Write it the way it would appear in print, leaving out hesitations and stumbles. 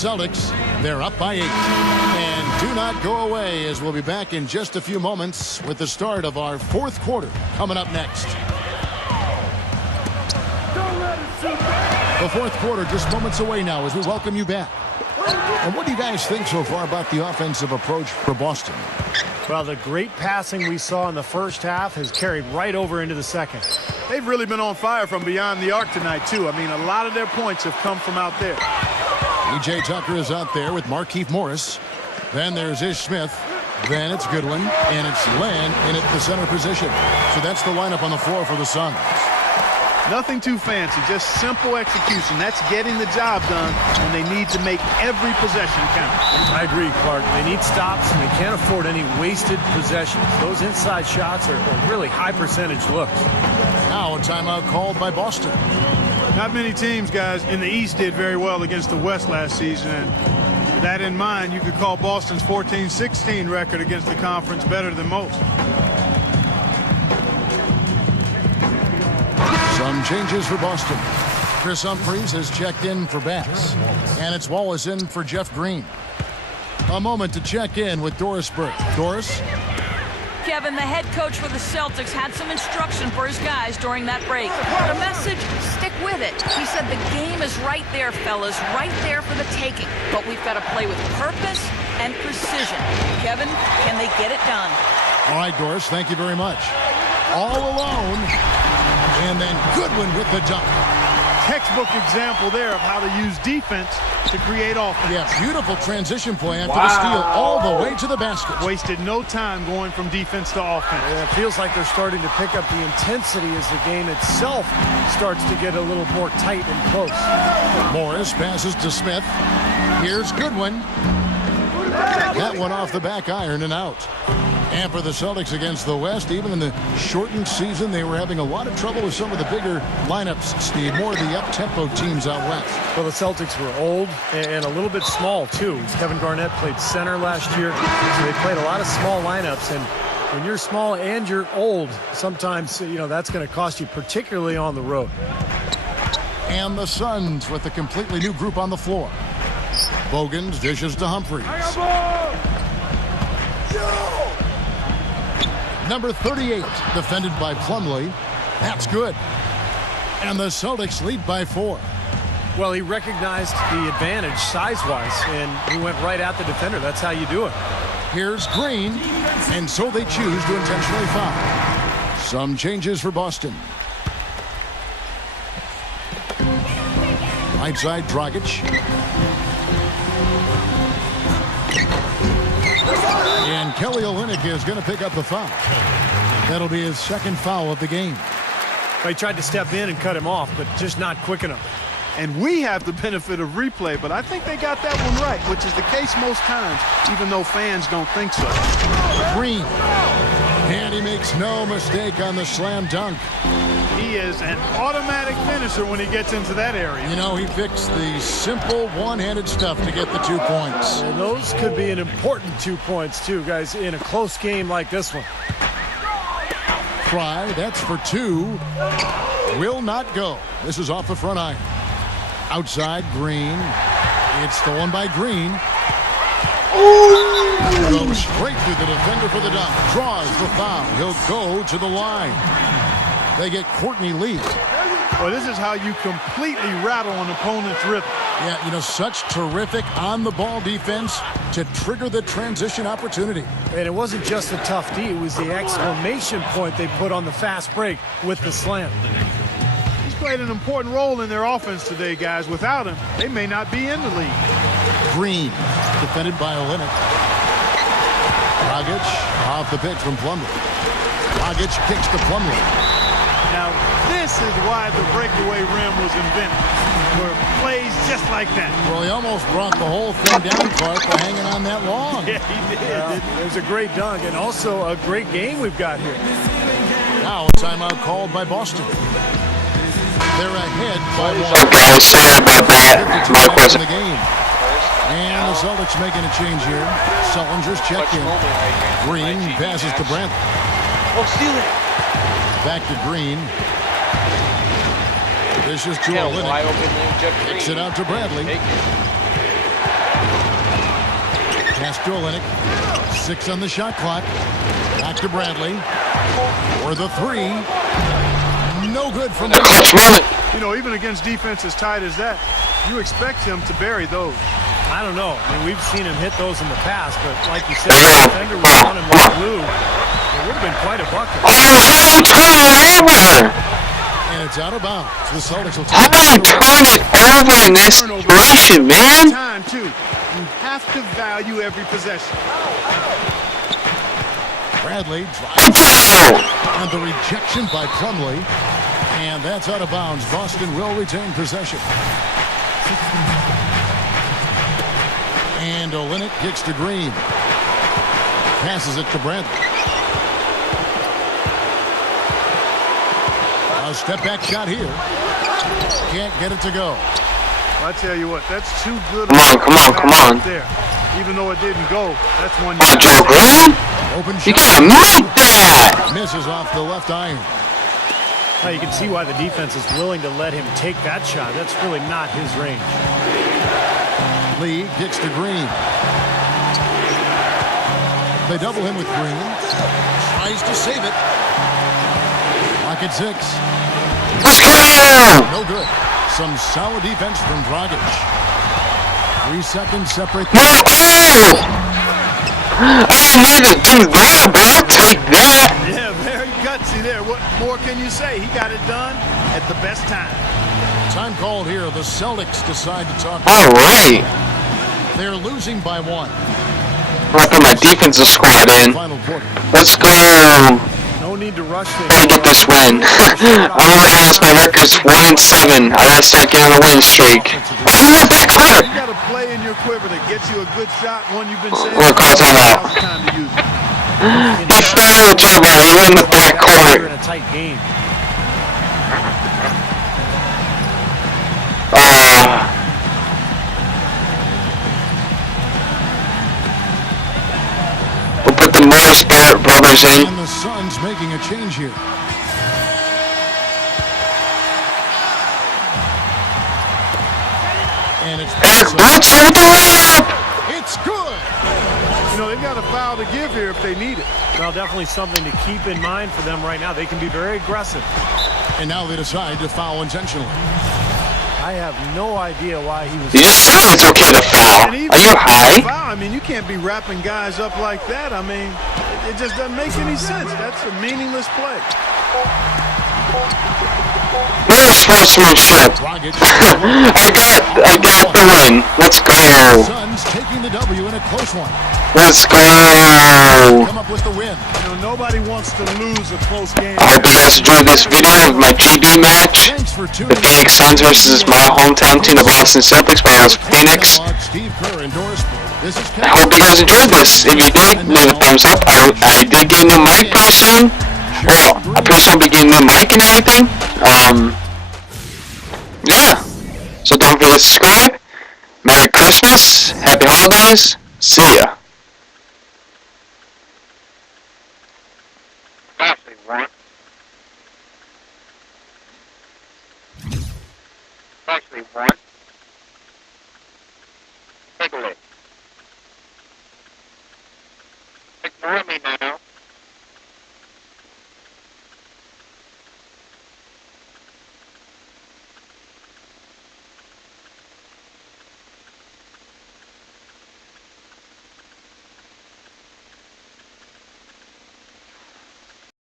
Celtics, they're up by 8. And do not go away, as we'll be back in just a few moments with the start of our fourth quarter coming up next. The fourth quarter just moments away now as we welcome you back. And what do you guys think so far about the offensive approach for Boston? Well, the great passing we saw in the first half has carried right over into the second. They've really been on fire from beyond the arc tonight, too. I mean, a lot of their points have come from out there. E.J. Tucker is out there with Markieff Morris. Then there's Ish Smith. Then it's Goodwin. And it's Len in at the center position. So that's the lineup on the floor for the Suns. Nothing too fancy, just simple execution. That's getting the job done, and they need to make every possession count. I agree, Clark. They need stops, and they can't afford any wasted possessions. Those inside shots are really high-percentage looks. Now a timeout called by Boston. Not many teams, guys, in the East did very well against the West last season, and with that in mind, you could call Boston's 14-16 record against the conference better than most. Some changes for Boston. Chris Humphries has checked in for Bass. And it's Wallace in for Jeff Green. A moment to check in with Doris Burke. Doris? Kevin, the head coach for the Celtics, had some instruction for his guys during that break. The message, stick with it. He said the game is right there, fellas, right there for the taking. But we've got to play with purpose and precision. Kevin, can they get it done? All right, Doris, thank you very much. All alone. And then Goodwin with the dunk. Textbook example there of how to use defense to create offense. Yeah, beautiful transition play after the steal all the way to the basket. Wasted no time going from defense to offense. Yeah, it feels like they're starting to pick up the intensity as the game itself starts to get a little more tight and close. Morris passes to Smith. Here's Goodwin. That one off the back iron and out. And for the Celtics against the West, even in the shortened season, they were having a lot of trouble with some of the bigger lineups, Steve. More of the up-tempo teams out west. Well, the Celtics were old and a little bit small, too. Kevin Garnett played center last year, so they played a lot of small lineups. And when you're small and you're old, sometimes, that's going to cost you, particularly on the road. And the Suns with a completely new group on the floor. Bogans dishes to Humphries. Number 38, defended by Plumlee. That's good. And the Celtics lead by 4. Well, he recognized the advantage size-wise, and he went right at the defender. That's how you do it. Here's Green, and so they choose to intentionally foul. Some changes for Boston. Right side, Dragic. And Kelly Olynyk is going to pick up the foul. That'll be his second foul of the game. He tried to step in and cut him off, but just not quick enough. And we have the benefit of replay, but I think they got that one right, which is the case most times, even though fans don't think so. Green. And he makes no mistake on the slam dunk. He is an automatic finisher when he gets into that area. He fixed the simple one-handed stuff to get the 2 points. And those could be an important 2 points, too, guys, in a close game like this one. Try, that's for 2. Will not go. This is off the front iron. Outside, Green. It's stolen by Green. Goes straight through the defender for the dunk. Draws the foul. He'll go to the line. They get Courtney Lee. Well, this is how you completely rattle an opponent's rhythm. Yeah, such terrific on-the-ball defense to trigger the transition opportunity. And it wasn't just the tough D. It was the exclamation point they put on the fast break with the slam. He's played an important role in their offense today, guys. Without him, they may not be in the league. Green, defended by Olynyk. Dragic off the pick from Plumlee. Dragic kicks to Plumlee. Now, this is why the breakaway rim was invented, for plays just like that. Well, he almost brought the whole thing down, Clark, by hanging on that long. Yeah, he did. It was a great dunk and also a great game we've got here. Now a timeout called by Boston. They're ahead by 1. Okay, I'll say about that. My question. The game. And the Celtics making a change here. Sullinger's checked in. Green passes to Bradley. Oh, steal it. Back to Green. This is to Olynyk. Kicks it out to Bradley. Pass to Olynyk. 6 on the shot clock. Back to Bradley. For the 3. No good from the Clutch moment. You know, even against defense as tight as that, you expect him to bury those. I don't know. I mean, we've seen him hit those in the past, but like you said, Yeah. the defender was on him with blue. It would have been quite a bucket. Oh, turnover! And it's out of bounds. The Celtics will How take do you turn it over in this situation, man? Time, too. You have to value every possession. Bradley drives Foul! and the rejection by Plumlee. And that's out of bounds. Boston will retain possession. And Olynyk kicks to Green. Passes it to Bradley. A step back shot here. Can't get it to go. I tell you what, that's too good. Come on. There. Even though it didn't go, that's one. Oh, Joe Green? Open You shot. can't make that! Misses off the left iron. Now you can see why the defense is willing to let him take that shot. That's really not his range. Lee kicks to Green. They double him with Green. Tries to save it. Clock at 6. Let's go! No good. Some solid defense from Dragic. 3 seconds separate. No! Oh! I didn't need to do that, but I'll take that! Yeah, very gutsy there. What more can you say? He got it done at the best time. Time called here. The Celtics decide to talk. Alright. They're losing by 1. I'll put my defensive squad in. Final quarter. Let's go! No need to rush things. Try to get this win. I'm gonna ask my record's 1-7. I gotta start getting a win streak. Oh, you want that clear? You got to play in your quiver that gets you a good shot. One you've been saying. We'll call timeout. Now's the time to use it. He fell with you, but you in the back You're court. in a tight game. We'll put the Morris Barrett brothers in. And the Suns making a change here. And it's Eric Bledsoe with the layup! It's good. You know, they've got a foul to give here if they need it. Well, definitely something to keep in mind for them right now. They can be very aggressive. And now they decide to foul intentionally. I have no idea why he was. You just said it's okay to foul. And even Are you high? foul, I mean, you can't be wrapping guys up like that. I mean, it just doesn't make any sense. That's a meaningless play. No sportsmanship. Dragic. I got the win. Let's go. Suns taking the W in a close one. Let's go. Come up with the win. You know, nobody wants to lose a close game. I hope you guys enjoyed this video of my GB match. Thanks for The tuning in. Phoenix Suns versus my hometown team, the Boston Celtics, but I was Phoenix. Steve Kerr endorsed. This is I hope you guys enjoyed this. If you did, leave a thumbs up. I did get a new mic pretty soon. Well, I pretty soon be getting a new mic and everything. Yeah. So don't forget to subscribe. Merry Christmas. Happy holidays. See ya.